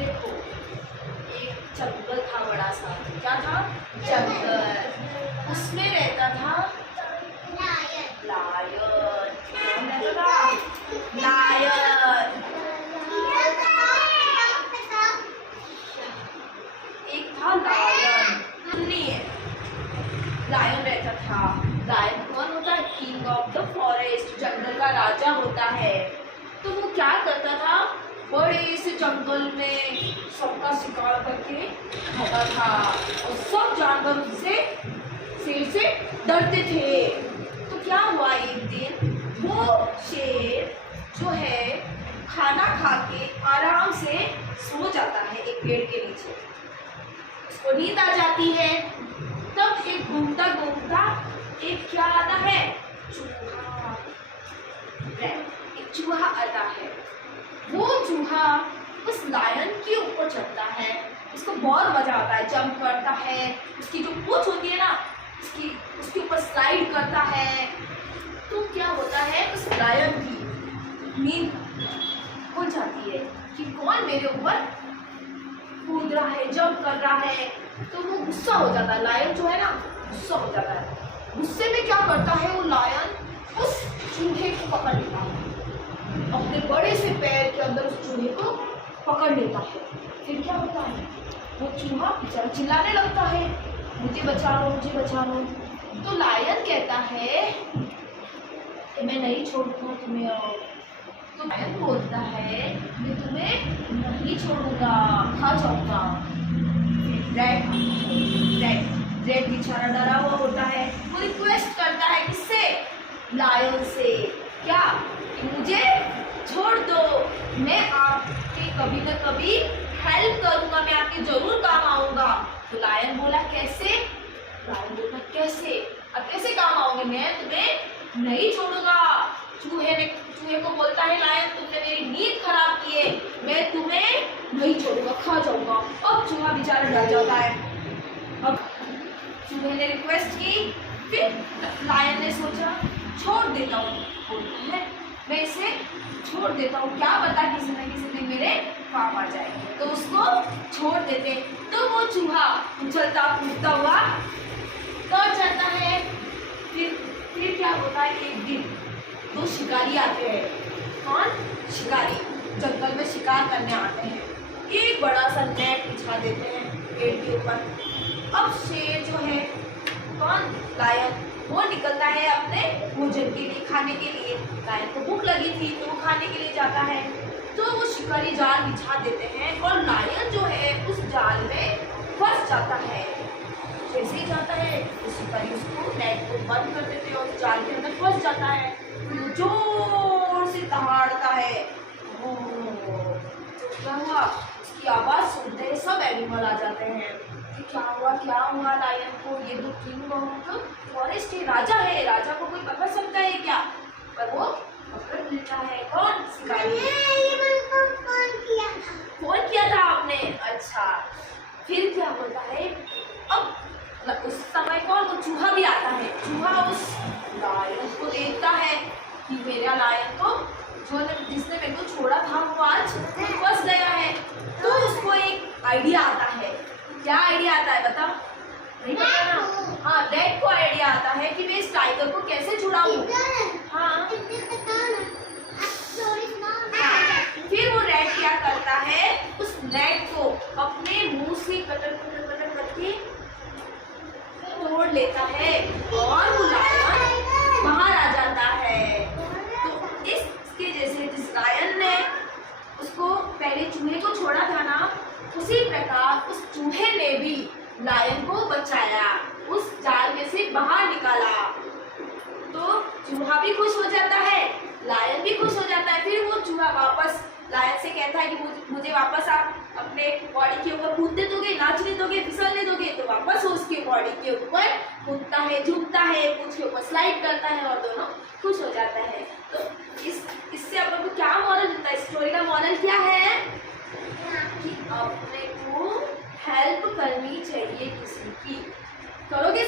देखो, एक जंगल था बड़ा सा। क्या था? जंगल। उसमें रहता था लायन। कौन रहता था? लायन। एक था लायन। सुनिए, लायन रहता था। लायन कौन होता है? किंग ऑफ द फॉरेस्ट, जंगल का राजा होता है। तो वो क्या करता था? बड़े से जंगल में सबका शिकार करके खाता था और सब जानवर उससे शेर से डरते थे। तो क्या हुआ, एक दिन वो शेर जो है खाना खा के आराम से सो जाता है एक पेड़ के नीचे। उसको नींद आ जाती है। तब एक घूमता घूमता एक क्या आता है? चूहा। एक चूहा आता है। वो चूहा उस लायन के ऊपर चढ़ता है। उसको बहुत मजा आता है, जंप करता है, उसकी जो पूंछ होती है ना, उसके ऊपर स्लाइड करता है। तो क्या होता है, उस लायन की नींद खुल जाती है कि कौन मेरे ऊपर कूद रहा है, जंप कर रहा है। तो वो गुस्सा हो जाता है, लायन जो है ना गुस्सा हो जाता है। गुस्से में क्या करता है वो लायन? उस चूहे को पकड़ लेता है, अपने बड़े से पैर के अंदर उस चूहे को पकड़ लेता है। फिर क्या होता है? वो चूहा बेचारा चिल्लाने लगता है, मुझे बचा लो, मुझे बचा लो। तो लायन कहता है कि मैं नहीं छोड़ूंगा तुम्हें। तो लायन बोलता है मैं तुम्हें नहीं छोड़ूंगा, खा जाऊंगा। रेड बेचारा डरा हुआ होता है। वो रिक्वेस्ट करता है किससे? लायन से। क्या? मुझे छोड़ दो, मैं आपके कभी न कभी हेल्प करूंगा, मैं आपके जरूर काम आऊंगा। तो लायन बोला कैसे? लायन बोला कैसे? अब कैसे काम आओगे? मैं तुम्हें नहीं छोड़ूंगा। चूहे को बोलता है लायन, तुमने मेरी नींद खराब की है, मैं तुम्हें नहीं छोड़ूंगा, खा जाऊंगा। अब चूहा बेचारा डर जाता है। अब चूहे ने रिक्वेस्ट की, फिर लायन ने सोचा छोड़ देता हूँ, बोलता है मैं इसे छोड़ देता हूँ, क्या पता किसी न किसी दिन मेरे काम आ जाए। तो उसको छोड़ देते। तो वो चूहा उछलता कूदता हुआ दौड़ जाता है। फिर क्या होता है, एक दिन दो शिकारी आते हैं। कौन? शिकारी जंगल में शिकार करने आते हैं। एक बड़ा सा नेट बिछा देते हैं पेड़ के ऊपर। अब शेर जो है, कौन? लायन, वो निकलता है अपने भोजन के लिए, खाने के लिए। लायन को भूख लगी थी तो वो खाने के लिए जाता है। तो वो शिकारी जाल बिछा देते हैं और लायन जो है उस जाल में फंस जाता है। जैसे ही जाता है तो शिकारी उसको नेट को बंद कर देते हैं और उस जाल के अंदर फंस जाता है। जोर से दहाड़ता है। तो क्या हुआ, उसकी आवाज सुनते ही सब एनिमल आ जाते हैं कि क्या हुआ लायन को? ये तो किंग ऑफ द फॉरेस्ट है, राजा है, राजा को कोई पकड़ सकता है क्या? पर वो पकड़ लेता है। कौन? शिकारी। फोन किया था आपने? अच्छा। फिर क्या होता है, अब उस समय कौन? वो चूहा भी आता है। चूहा उस लायन को देखता है कि मेरा लायन तो जिसने मेरे को छोड़ा था वो आज फंस गया है। तो उसको एक आइडिया आता है। क्या आइडिया आता है बता? नहीं पता ना? हाँ, रेड को आइडिया आता है कि मैं इस टाइगर को कैसे छुड़ाऊं। हाँ। फिर वो रेड क्या करता है, उस नेट को अपने मुंह से कटर करके तोड़ लेता है और वो लायन बाहर आ जाता है। तो इसके जैसे जिस लायन ने उसको पहले चूहे को छोड़ा था ना, उसी प्रकार उस चूहे ने भी लायन को बचाया, उस जाल में से बाहर निकाला। तो चूहा भी खुश हो जाता है, लायन भी खुश हो जाता है। फिर वो चूहा वापस लायन से कहता है कि मुझे वापस आप अपने बॉडी के ऊपर कूदने दोगे, नाचने दोगे, फिसलने दोगे। तो वापस वो उसके बॉडी के ऊपर कूदता है, झूमता है, पूंछ के ऊपर स्लाइड करता है और दोनों खुश हो जाता है। तो इससे अपन को क्या मॉरल मिलता है? स्टोरी का मॉरल क्या है कि अपने को हेल्प करनी चाहिए किसी की। करोगे?